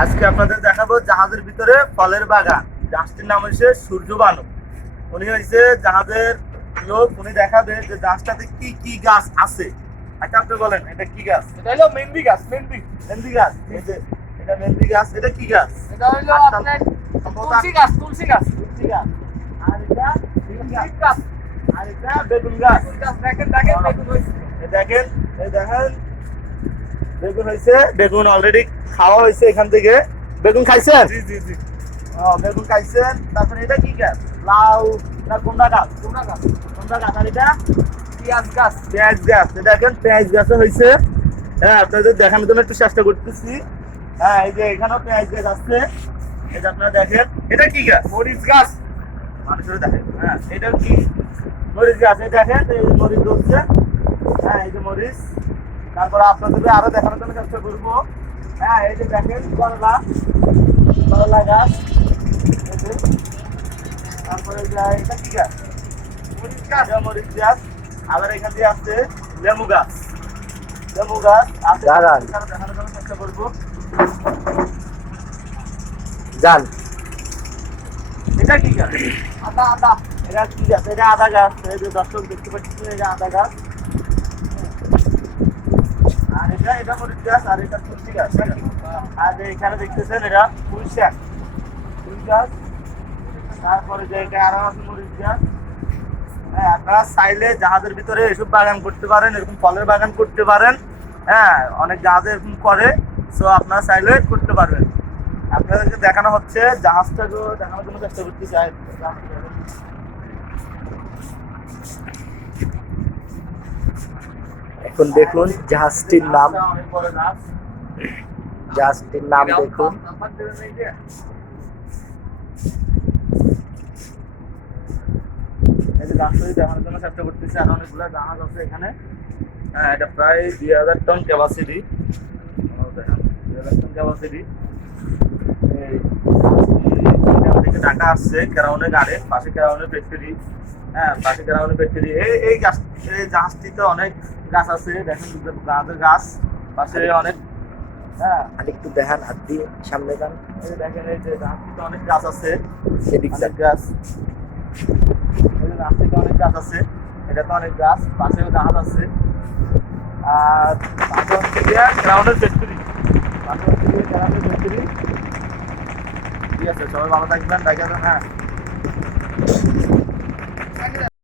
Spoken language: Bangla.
আজকে আপনাদের দেখাবো জাহাজের ভিতরে ফলের বাগান। জাহাজটির নাম হচ্ছে সূর্যবানু। উনি হয়েছে জাহাজের লোক। উনি দেখাবে যে জাহাজটাতে কি কি গাছ আছে। আচ্ছা আপনি বলেন এটা কি গাছ? এটা হলো মেহেন্দি গাছ, মেহেন্দি। মেহেন্দি গাছ। এই যে এটা মেহেন্দি গাছ। এটা কি গাছ? এটা হলো আচ্ছা, আপনার সম্ভবত তুলসী গাছ, তুলসী গাছ। তুলসী গাছ। আর এটা বেগুন গাছ। শিম গাছ, আর এটা বেগুন গাছ। বেগুন গাছ। দেখেন দেখেন বেগুন হয়েছে। এই দেখেন, এই দেখেন বেগুন হয়েছে। বেগুন অলরেডি খাওয়া হয়েছে এখান থেকে। বেগুন খাইছেন? জি জি জি। বেগুন খাইছেন। তারপরে এটা কি গাছ? লাউ না কুমড়া গাছ? কুমড়া গাছ, কুমড়া গাছ। আর এটা পেঁয়াজ গাছ। পেঁয়াজ গাছ। এই দেখেন পেঁয়াজ গাছও হয়েছে। হ্যাঁ, আপনাদের দেখানোর জন্য একটু চেষ্টা করতেছি। হ্যাঁ, এই যে এখানেও পেঁয়াজ গাছ আছে। এই যে আপনারা দেখেন এটা কি গাছ? মরিচ গাছ। মানুষের দেখেন। হ্যাঁ, এটা কি? মরিচ গাছ। এই দেখেন এই মরিচ ধরছে। হ্যাঁ, এই যে মরিচ। তারপরে আপনাদের আরো দেখানোর জন্য চেষ্টা করবো। হ্যাঁ, এই যে দেখেন করলা, করলা গাছ। এই যে তারপরে এটা কি গাছ? মরিচ গাছ। এটা মরিচ গাছ। আবার এখান দিয়ে আছে লেবু গাছ। লেবু গাছ আছে। দাঁড়ান। দেখানোর জন্য চেষ্টা করবো। যান। এটা কি গাছ? আদা, আদা। এটা কি গাছ? এটা আদা গাছ। এই যে দর্শক দেখতে পাচ্ছেন এটা আদা গাছ। আর এটা মরিচ গাছ। আর এটা তুলসী গাছ। আর যে এখানে দেখতেছেন এটা পুঁই শাক, পুঁই গাছ। তারপরে যে এটা আরো আছে মরিচ গাছ। হ্যাঁ, আপনারা চাইলে জাহাজের ভিতরে এসব বাগান করতে পারেন, এরকম ফলের বাগান করতে পারেন। হ্যাঁ, অনেক জাহাজে এরকম করে। সো আপনারা চাইলে করতে পারবেন। আপনাদেরকে দেখানো হচ্ছে জাহাজটাকে দেখানোর জন্য চেষ্টা করতেছি। এখন দেখুন জাহাজটির নাম। অনেক বড় জাহাজ। জাহাজটির নাম দেখুন। এই যে জাহাজটি দেখানোর জন্য চেষ্টা করতেছি। আর অনেকগুলো জাহাজ আছে এখানে। হ্যাঁ, এটা প্রায় 2000 টন ক্যাপাসিটি। 2000 ton capacity. থেকে ঢাকা আসছে কেরাউনে গাড়ে, পাশে কেরাউনে ফ্যাক্টরি। হ্যাঁ, পাশে কেরাউনে ফ্যাক্টরি। এই গাছ, এই জাহাজটিতে অনেক গাছ আছে। দেখেন গাছের গাছ পাশে অনেক। হ্যাঁ, আর একটু দেখান, হাত দিয়ে সামনে যান। এই যে দেখেন এই যে জাহাজটিতে অনেক গাছ আছে। সেদিক যান। অনেক গাছ। এই যে জাহাজটিতে অনেক গাছ আছে। এটা তো অনেক গাছ। পাশেও জাহাজ আছে। আর পাশে হচ্ছে গিয়ে কেরাউনের ফ্যাক্টরি। পাশে হচ্ছে গিয়ে কেরাউনের ফ্যাক্টরি। ঠিক আছে, সবাই ভালো থাকবেন। দেখা যান। হ্যাঁ।